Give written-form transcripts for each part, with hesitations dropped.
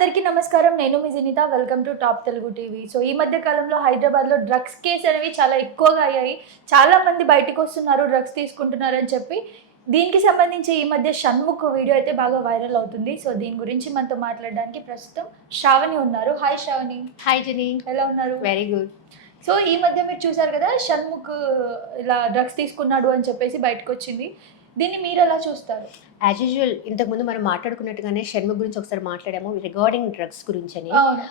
అందరికీ నమస్కారం. నేను మీ Janitha. Welcome to top Telugu TV. So ఈ మధ్య కాలంలో హైదరాబాద్‌లో డ్రగ్స్ కేస్ అనేవి చాలా ఎక్కువగా అయ్యాయి. చాలా మంది బయటికొస్తున్నారు, డ్రగ్స్ తీసుకుంటున్నారని చెప్పి. దీనికి సంబంధించి ఈ మధ్య షణ్ముఖ్ వీడియో అయితే బాగా వైరల్ అవుతుంది. సో దీని గురించి మనతో మాట్లాడడానికి ప్రస్తుతం శ్రావణి ఉన్నారు. హాయ్ శ్రావణి. హాయ్ జెనీ. ఎలా ఉన్నారు? Very good. సో ఈ మధ్య మీరు చూసారు కదా, షణ్ముఖ్ ఇలా డ్రగ్స్ తీసుకున్నాడు అని చెప్పేసి బయటకొచ్చింది. దీన్ని మీరెలా చూస్తారు? యాజ్ యూజువల్ ఇంతకుముందు మనం మాట్లాడుకున్నట్టుగానే షణ్ముఖ్ గురించి ఒకసారి మాట్లాడాము రిగార్డింగ్ డ్రగ్స్ గురించి అని. అవును.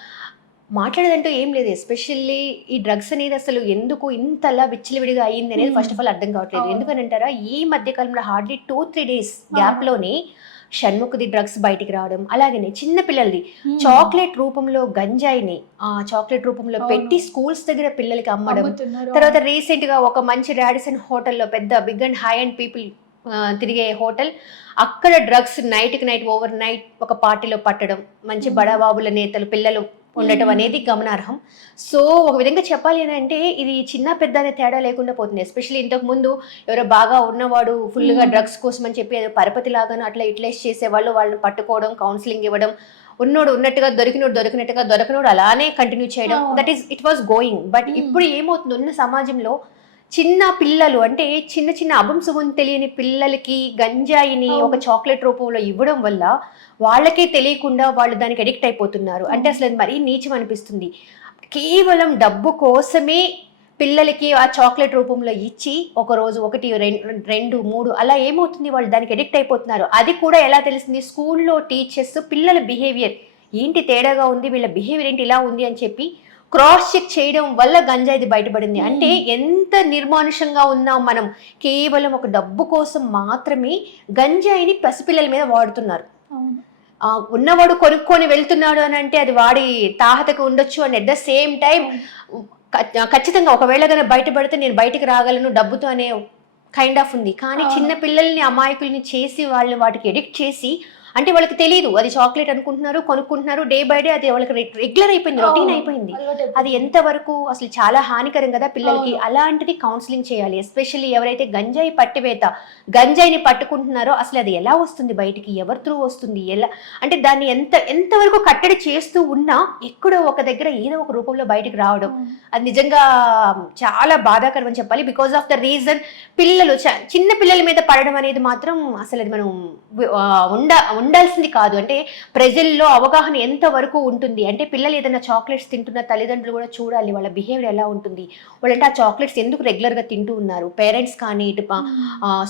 మాట్లాడేదంటూ ఏం లేదు. ఎస్పెషల్లీ ఈ డ్రగ్స్ అనేది అసలు ఎందుకు ఇంతలా విచ్చలవిడిగా అయ్యింది అనేది ఫస్ట్ ఆఫ్ ఆల్ అర్థం కావట్లేదు. ఎందుకనంటారా, ఈ మధ్య కాలంలో హార్డ్లీ 2-3 days గ్యాప్లోనే షణ్ముఖ్ది డ్రగ్స్ బయటికి రావడం, అలాగనే చిన్న పిల్లలది చాక్లెట్ రూపంలో గంజాయిని చాక్లెట్ రూపంలో పెట్టి స్కూల్స్ దగ్గర పిల్లలకి అమ్మడం. తర్వాత రీసెంట్ గా ఒక మంచి రాడిసన్ హోటల్లో పెద్ద big and high and people తిరిగే హోటల్, అక్కడ డ్రగ్స్ నైట్కి నైట్ ఓవర్ నైట్ ఒక పార్టీలో పట్టడం, మంచి బడాబాబుల నేతలు పిల్లలు ఉండటం అనేది గమనార్హం. సో ఒక విధంగా చెప్పాలి అని అంటే ఇది చిన్న పెద్ద అనే తేడా లేకుండా పోతుంది. ఎస్పెషల్లీ ఇంతకు ముందు ఎవరో బాగా ఉన్నవాడు ఫుల్గా డ్రగ్స్ కోసం అని చెప్పి ఏదో పరపతి లాగాను అట్లా యూటిలైజ్ చేసేవాళ్ళు, వాళ్ళని పట్టుకోవడం, కౌన్సిలింగ్ ఇవ్వడం, ఉన్నోడు ఉన్నట్టుగా దొరికినట్టుగా దొరకనోడు అలానే కంటిన్యూ చేయడం, that is it was going. But ఇప్పుడు ఏమవుతుంది, ఉన్న సమాజంలో చిన్న పిల్లలు అంటే చిన్న చిన్న అభంశుభం తెలియని పిల్లలకి గంజాయిని ఒక చాక్లెట్ రూపంలో ఇవ్వడం వల్ల వాళ్ళకే తెలియకుండా వాళ్ళు దానికి అడిక్ట్ అయిపోతున్నారు. అంటే అసలు అది మరీ నీచం అనిపిస్తుంది. కేవలం డబ్బు కోసమే పిల్లలకి ఆ చాక్లెట్ రూపంలో ఇచ్చి ఒక రోజు 1, 2, 3 అలా ఏమవుతుంది, వాళ్ళు దానికి అడిక్ట్ అయిపోతున్నారు. అది కూడా ఎలా తెలిసింది, స్కూల్లో టీచర్స్ పిల్లల బిహేవియర్ ఏంటి తేడాగా ఉంది, వీళ్ళ బిహేవియర్ ఏంటి ఇలా ఉంది అని చెప్పి క్రాస్ చెక్ చేయడం వల్ల గంజాయిది బయటపడింది. అంటే ఎంత నిర్మానుషంగా ఉన్నాం మనం, కేవలం ఒక డబ్బు కోసం మాత్రమే గంజాయిని పసిపిల్లల మీద వాడుతున్నారు. ఉన్నవాడు కొనుక్కొని వెళ్తున్నాడు అని అంటే అది వాడి తాహతకు ఉండొచ్చు, and at the same time ఖచ్చితంగా ఒకవేళ కనుక బయటపడితే నేను బయటకు రాగలను డబ్బుతో అనే కైండ్ ఆఫ్ ఉంది. కానీ చిన్న పిల్లల్ని అమాయకుల్ని చేసి వాళ్ళని వాటికి ఎడిక్ట్ చేసి, అంటే వాళ్ళకి తెలియదు అది చాక్లెట్ అనుకుంటున్నారు, కొనుక్కుంటున్నారు, డే బై డే అది వాళ్ళకి రెగ్యులర్ అయిపోయింది, రొటీన్ అయిపోయింది. అది ఎంతవరకు అసలు చాలా హానికరం కదా పిల్లలకి. అలాంటిది కౌన్సిలింగ్ చేయాలి. ఎస్పెషల్లీ ఎవరైతే గంజాయి పట్టివేత గంజాయిని పట్టుకుంటున్నారో అసలు అది ఎలా వస్తుంది బయటికి, ఎవరి త్రూ వస్తుంది, ఎలా అంటే దాన్ని ఎంతవరకు కట్టడి చేస్తూ ఉన్నా ఎక్కడో ఒక దగ్గర ఏదో ఒక రూపంలో బయటికి రావడం, అది నిజంగా చాలా బాధాకరం అని చెప్పాలి. బికాస్ ఆఫ్ ద రీజన్ పిల్లలు చిన్న పిల్లల మీద పడడం అనేది మాత్రం అసలు అది మనం ఉండాల్సింది కాదు. అంటే ప్రజల్లో అవగాహన ఎంత వరకు ఉంటుంది అంటే పిల్లలు ఏదైనా చాక్లెట్స్ తింటున్న తల్లిదండ్రులు కూడా చూడాలి వాళ్ళ బిహేవియర్ ఎలా ఉంటుంది, వాళ్ళంటే ఆ చాక్లెట్స్ ఎందుకు రెగ్యులర్గా తింటూ ఉన్నారు. పేరెంట్స్ కానీ ఇటు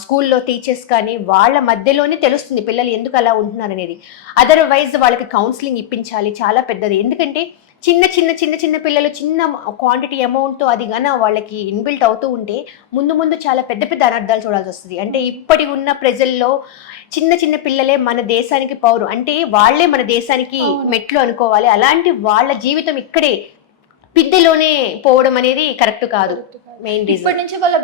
స్కూల్లో టీచర్స్ కానీ వాళ్ళ మధ్యలోనే తెలుస్తుంది పిల్లలు ఎందుకు అలా ఉంటున్నారు అనేది. అదర్వైజ్ వాళ్ళకి కౌన్సిలింగ్ ఇప్పించాలి, చాలా పెద్దది. ఎందుకంటే చిన్న పిల్లలు చిన్న క్వాంటిటీ అమౌంట్తో అది గాన వాళ్ళకి ఇన్బిల్ట్ అవుతూ ఉంటే ముందు చాలా పెద్ద అనర్థాలు చూడాల్సి వస్తుంది. అంటే ఇప్పటి ఉన్న ప్రజల్లో చిన్న పిల్లలే మన దేశానికి పౌరు, అంటే వాళ్లే మన దేశానికి మెట్లు అనుకోవాలి. అలాంటి వాళ్ళ జీవితం ఇక్కడే పిద్దెలోనే పోవడం అనేది కరెక్ట్ కాదు. మెయిన్ రీజన్ ఇప్పటి నుంచి వాళ్ళ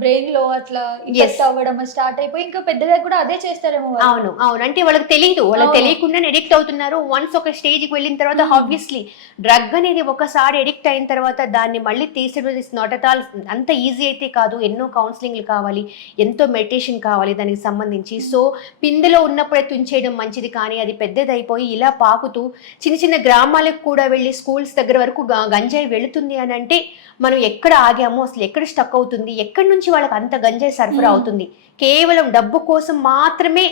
బ్రెయిన్ లో అట్లా ఎఫెక్ట్ అవ్వడం స్టార్ట్ అయిపోయి ఇంకా పెద్దగా కూడా అదే చేస్తారేమో. అవును అంటే వాళ్ళకి తెలియదు, వాళ్ళకి తెలియకుండానే ఎడిక్ట్ అవుతున్నారు. వన్స్ ఒక స్టేజ్కి వెళ్ళిన తర్వాత ఆబ్వియస్లీ డ్రగ్ అనేది ఒకసారి ఎడిక్ట్ అయిన తర్వాత దాన్ని మళ్ళీ తీసేయడం ఇస్ నాట్ అట్ ఆల్ అంత ఈజీ అయితే కాదు. ఎన్నో కౌన్సిలింగ్లు కావాలి, ఎంతో మెడిటేషన్ కావాలి దానికి సంబంధించి. సో పిందెలో ఉన్నప్పుడే తుంచేయడం మంచిది, కానీ అది పెద్దదైపోయి ఇలా పాకుతూ చిన్న గ్రామాలకు కూడా వెళ్ళి స్కూల్స్ దగ్గర వరకు గంజాయి వెళుతుంది అని అంటే మనం ఎక్కడ ఆగామో, అసలు ఎక్కడ స్టక్ అవుతుంది, ఎక్కడి నుంచి వాళ్ళకి అంత గంజాయి సరఫరా అవుతుంది. కేవలం డబ్బు కోసం మాత్రమే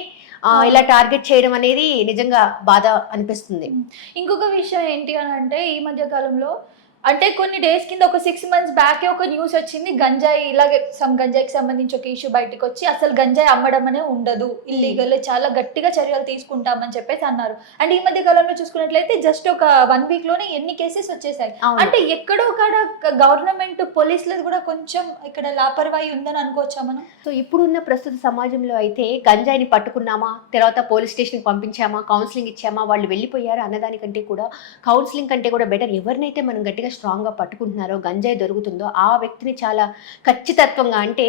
ఇలా టార్గెట్ చేయడం అనేది నిజంగా బాధ అనిపిస్తుంది. ఇంకొక విషయం ఏంటి అని అంటే ఈ మధ్య కాలంలో అంటే కొన్ని డేస్ కింద ఒక 6 months బ్యాక్ ఒక న్యూస్ వచ్చింది, గంజాయి ఇలాగే గంజాయికి సంబంధించి ఒక ఇష్యూ బయటకు వచ్చి అసలు గంజాయి అమ్మడం అనే ఉండదు, ఇల్లీగల్, చాలా గట్టిగా చర్యలు తీసుకుంటామని చెప్పేసి అన్నారు. అండ్ ఈ మధ్య కాలంలో చూసుకున్నట్లయితే జస్ట్ ఒక 1 week లోనే ఎన్ని కేసెస్ వచ్చేసాయి. అంటే ఎక్కడో గవర్నమెంట్ పోలీసులది కూడా కొంచెం ఇక్కడ లాపర్వాయి ఉందని అనుకోవచ్చా మనం? సో ఇప్పుడున్న ప్రస్తుత సమాజంలో అయితే గంజాయిని పట్టుకున్నామా, తర్వాత పోలీస్ స్టేషన్కి పంపించామా, కౌన్సిలింగ్ ఇచ్చామా, వాళ్ళు వెళ్ళిపోయారా అన్నదానికంటే కూడా కౌన్సిలింగ్ కంటే కూడా బెటర్ ఎవరినైతే మనం గట్టిగా స్ట్రాంగ్గా పట్టుకుంటున్నారో, గంజాయి దొరుకుతుందో ఆ వ్యక్తిని చాలా ఖచ్చితత్వంగా, అంటే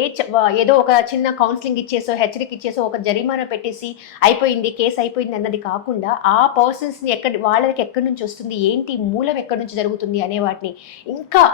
ఏదో ఒక చిన్న కౌన్సిలింగ్ ఇచ్చేసో హెచ్చరిక ఇచ్చేసో ఒక జరిమానా పెట్టేసి అయిపోయింది కేసు అయిపోయింది అన్నది కాకుండా ఆ పర్సన్స్ని వాళ్ళకి ఎక్కడి నుంచి వస్తుంది, ఏంటి మూలం ఎక్కడి నుంచి జరుగుతుంది అనే వాటిని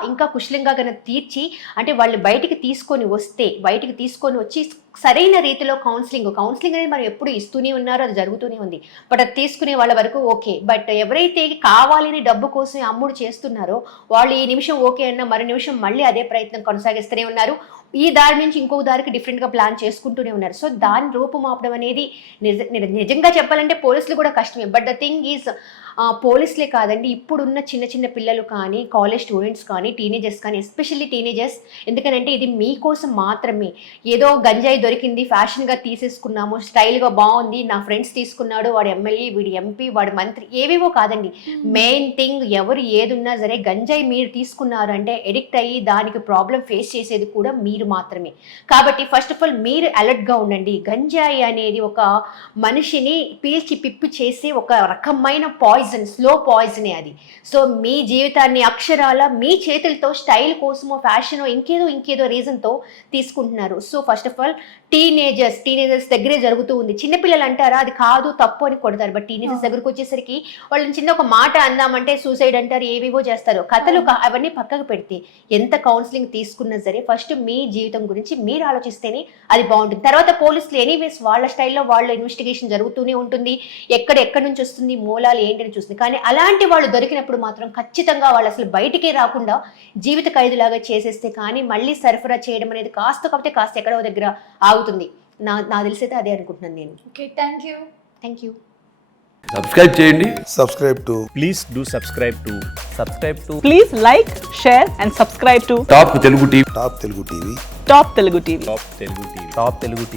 ఇంకా కుశలంగా కనుక తీర్చి, అంటే వాళ్ళు బయటికి తీసుకొని వచ్చి సరైన రీతిలో కౌన్సిలింగ్ అనేది మనం ఎప్పుడు ఇస్తూనే ఉన్నారు, అది జరుగుతూనే ఉంది. బట్ అది తీసుకునే వాళ్ళ వరకు ఓకే. బట్ ఎవరైతే కావాలని డబ్బు కోసం అమ్ముడు చేస్తున్నారో వాళ్ళు ఈ నిమిషం ఓకే అన్న మరో నిమిషం మళ్ళీ అదే ప్రయత్నం కొనసాగిస్తూనే ఉన్నారు. ఈ దారి నుంచి ఇంకొక దారికి డిఫరెంట్గా ప్లాన్ చేసుకుంటూనే ఉన్నారు. సో దాని రూపుమాపడం అనేది నిజంగా చెప్పాలంటే పోలీసులు కూడా కష్టమే. బట్ ద థింగ్ ఈజ్ పోలీసులే కాదండి, ఇప్పుడున్న చిన్న చిన్న పిల్లలు కానీ, కాలేజ్ స్టూడెంట్స్ కానీ, టీనేజర్స్ కానీ, ఎస్పెషల్లీ టీనేజర్స్, ఎందుకంటే ఇది మీకోసం మాత్రమే. ఏదో గంజాయి దొరికింది ఫ్యాషన్గా తీసేసుకున్నాము, స్టైల్గా బాగుంది, నా ఫ్రెండ్స్ తీసుకున్నాడు, వాడు ఎమ్మెల్యే, వీడి ఎంపీ, వాడు మంత్రి, ఏవేవో కాదండి. మెయిన్ థింగ్ ఎవరు ఏదున్నా సరే గంజాయి మీరు తీసుకున్నారు అంటే ఎడిక్ట్ అయ్యి దానికి ప్రాబ్లం ఫేస్ చేసేది కూడా మీరు మాత్రమే. కాబట్టి ఫస్ట్ ఆఫ్ ఆల్ మీరు అలర్ట్గా ఉండండి. గంజాయి అనేది ఒక మనిషిని పీల్చి పిప్పి చేసే ఒక రకమైన పాయిజన్, స్లో పాయిజనే అది. సో మీ జీవితాన్ని అక్షరాల మీ చేతులతో స్టైల్ కోసమో ఫ్యాషనో ఇంకేదో రీజన్తో తీసుకుంటున్నారు. So first of all teenagers దగ్గరే జరుగుతూ ఉంది. చిన్నపిల్లలు అంటారా అది కాదు తప్పు అని కొడతారు. బట్ టీనేజర్స్ దగ్గరకు వచ్చేసరికి వాళ్ళని చిన్న ఒక మాట అందామంటే సూసైడ్ అంటారు, ఏవేవో చేస్తారు. కథలు అవన్నీ పక్కకు పెడితే ఎంత కౌన్సిలింగ్ తీసుకున్నా సరే ఫస్ట్ మీ జీవితం గురించి మీరు ఆలోచిస్తేనే అది బాగుంటుంది. తర్వాత పోలీసులు ఎనీవేస్ వాళ్ళ స్టైల్లో వాళ్ళ ఇన్వెస్టిగేషన్ జరుగుతూనే ఉంటుంది. ఎక్కడి నుంచి వస్తుంది, మూలాలు ఏంటని చూస్తుంది. కానీ అలాంటి వాళ్ళు దొరికినప్పుడు మాత్రం ఖచ్చితంగా వాళ్ళు అసలు బయటికే రాకుండా జీవిత ఖైదులాగా చేసేస్తే కానీ మళ్ళీ సరఫరా చేయడం అనేది కాస్త కాకపోతే కాస్త ఎక్కడో దగ్గర ఆగుతుంది. నా తెలిసైతే అదే అనుకుంటున్నాను నేను. Okay, thank you. సబ్స్క్రైబ్ చేయండి. Please do subscribe to Please like, share and subscribe to top Telugu TV. Top Telugu TV. Top Telugu TV.